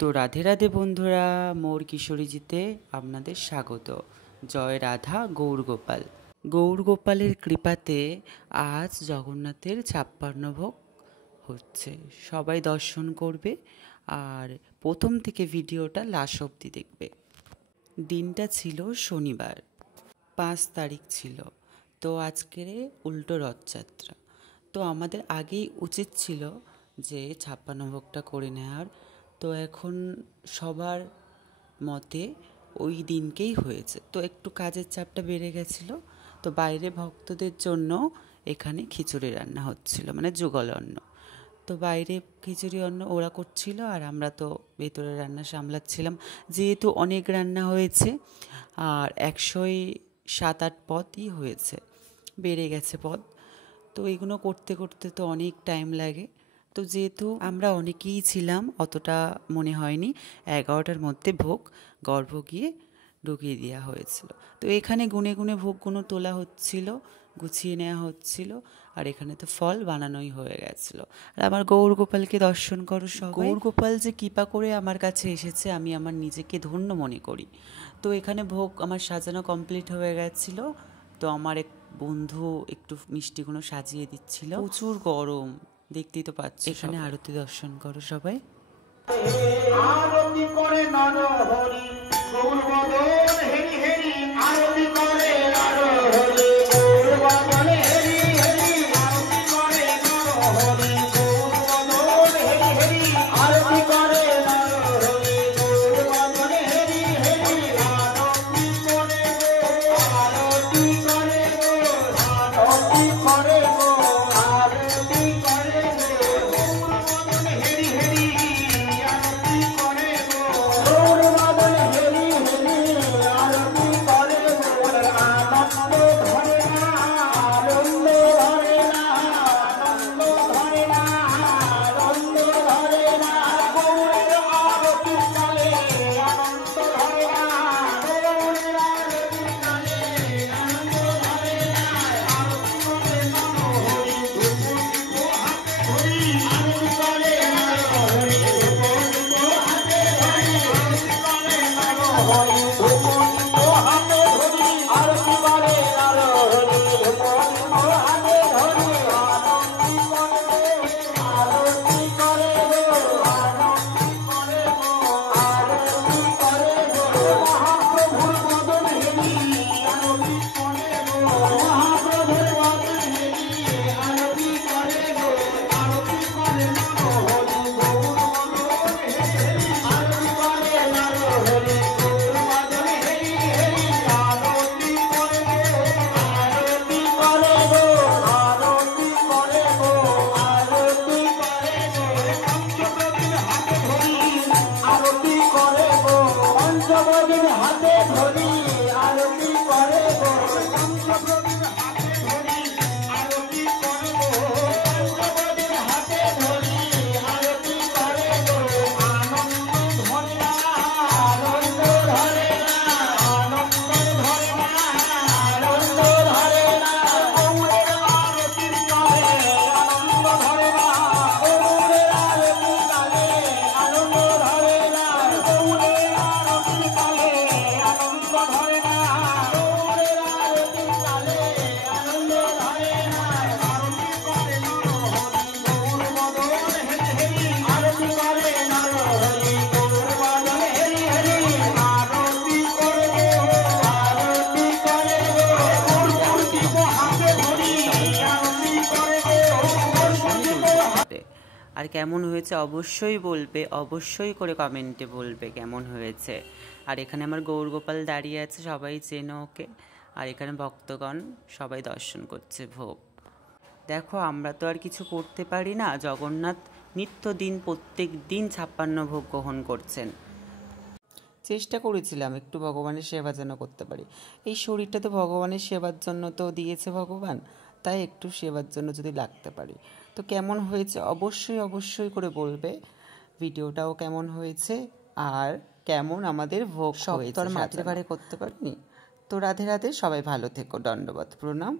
তো রাধে রাধে বন্ধুরা, মোর কিশোরীজিতে আপনাদের স্বাগত। জয় রাধা গৌরগোপাল। গৌরগোপালের কৃপাতে আজ জগন্নাথের 56 ভোগ হচ্ছে। সবাই দর্শন করবে আর প্রথম থেকে ভিডিওটা লাস্ট অবধি দেখবে। দিনটা ছিল শনিবার, 5 তারিখ ছিল। তো আজকের উল্টো রথযাত্রা। তো আমাদের আগেই উচিত ছিল যে 56 ভোগটা করে নেওয়ার। তো এখন সবার মতে ওই দিনকেই হয়েছে, তো একটু কাজের চাপটা বেড়ে গেছিলো। তো বাইরে ভক্তদের জন্য এখানে খিচুড়ি রান্না হচ্ছিল, মানে যুগল অন্ন। তো বাইরে খিচুড়ি অন্ন ওরা করছিল আর আমরা তো ভেতরে রান্না সামলাচ্ছিলাম। যেহেতু অনেক রান্না হয়েছে আর 107-8 পদই হয়েছে, বেড়ে গেছে পদ। তো এগুলো করতে করতে তো অনেক টাইম লাগে। তো যেহেতু আমরা অনেকেই ছিলাম, অতটা মনে হয়নি। 11টার মধ্যে ভোগ গর্ভ গিয়ে ঢুকিয়ে দেওয়া হয়েছিল। তো এখানে গুনে গুনে ভোগগুলো তোলা হচ্ছিল, গুছিয়ে নেওয়া হচ্ছিল। আর এখানে তো ফল বানানোই হয়ে গেছিলো। আর আমার গৌরগোপালকে দর্শন করো সবাই। গৌরগোপাল যে কৃপা করে আমার কাছে এসেছে, আমি আমার নিজেকে ধন্য মনে করি। তো এখানে ভোগ আমার সাজানো কমপ্লিট হয়ে গেছিলো। তো আমার এক বন্ধু একটু মিষ্টিগুলো সাজিয়ে দিচ্ছিল। প্রচুর গরম, দেখতেই তো পাচ্ছি। এখানে আরতি দর্শন করো সবাই। আরতি করে নরহরি গৌরবদন হেরি হেরি, আরতি করে নরহরি গৌরবদন হেরি হেরি, আরতি করে নরহরি গৌরবদন হেরি হেরি, আরতি করে নরহরি গৌরবদন হেরি হেরি, আরতি করে গো, আরতি করে গো, আরতি করে গো, আরতি করে গো গৌরবদন হেরি হেরি, আরতি করে গো গৌরবদন হেরি হেরি, আরতি করে গো। আনন্দ ধরে না, আনন্দ ধরে না, আনন্দ ধরে না, আনন্দ ধরে না, গৌরের আরতি কালে আনন্দ ধরে না, গৌরের আরতি কালে আনন্দ ধরে না। আরতি করে নরহরি ধূপ হাতে ধরি, আরতি করে নরহরি ধূপ হাতে ধরি, আরতি করে নরহরি ধূপ হাতে ধরি, আরতি করে নরহরি ধূপ হাতে ধরি, আরতি করে আরতি করে গো, আরতি করে গো, আরতি করে গো মহাপ্রভুর বদন হেরি, আরতি করে গো মহাপ্রভুর বদন হেরি, আরতি করে গো, আরতি করে নরহরি গৌরবদন হেরি হেরি, আরতি করে নরহরি গৌরবদন হেরি হেরি, আরতি করে গো, আরতি করে গো, আরতি করে গো, আরতি করে গো পঞ্চপ্রদীপ হাতে ধরি, আরতি করে গো পঞ্চপ্রদীপ হাতে ধরি, আরতি করে গো পঞ্চপ্রদীপ হাতে ধরি, আরতি করে গো পঞ্চপ্রদীপ হাতে ধরি, আরতি করে গো। আনন্দ ধরে না, আনন্দ ধরে না, আনন্দ ধরে না, আনন্দ ধরে না, গৌরের আরতির কালে আনন্দ ধরে না, গৌরের আরতির কালে আনন্দ ধরে না, গৌরের আরতির কালে আনন্দ ধরে না, গৌরের আরতির কালে আনন্দ ধরে না। আরতি করে নরহরি গৌরবদন হেরি হেরি, আরতি করে নরহরি গৌরবদন হেরি হেরি, আরতি করে গো, আরতি করে গো গৌরবদীপ হাতে ধরি, আরতি করে গো গৌরবদীপ হাতে। আর কেমন হয়েছে অবশ্যই বলবে, অবশ্যই করে কমেন্টে বলবে কেমন হয়েছে। আর এখানে আমার গৌরগোপাল দাঁড়িয়ে আছে, সবাই চেনো ওকে। আর এখানে ভক্তগণ সবাই দর্শন করছে ভোগ। দেখো, আমরা তো আর কিছু করতে পারি না। জগন্নাথ নিত্যদিন প্রত্যেক দিন 56 ভোগ গ্রহণ করছেন। চেষ্টা করেছিলাম একটু ভগবানের সেবা যেন করতে পারি। এই শরীরটা তো ভগবানের সেবার জন্য তো দিয়েছে ভগবান, তাই একটু সেবার জন্য যদি লাগতে পারি। তো কেমন হয়েছে অবশ্যই অবশ্যই করে বলবে। ভিডিওটাও কেমন হয়েছে আর কেমন আমাদের ভোগ হয়েছে। সব তো আর মাটির ভারে করতে পারিনি। তো রাধে রাধে, সবাই ভালো থেকো। দণ্ডবত প্রণাম।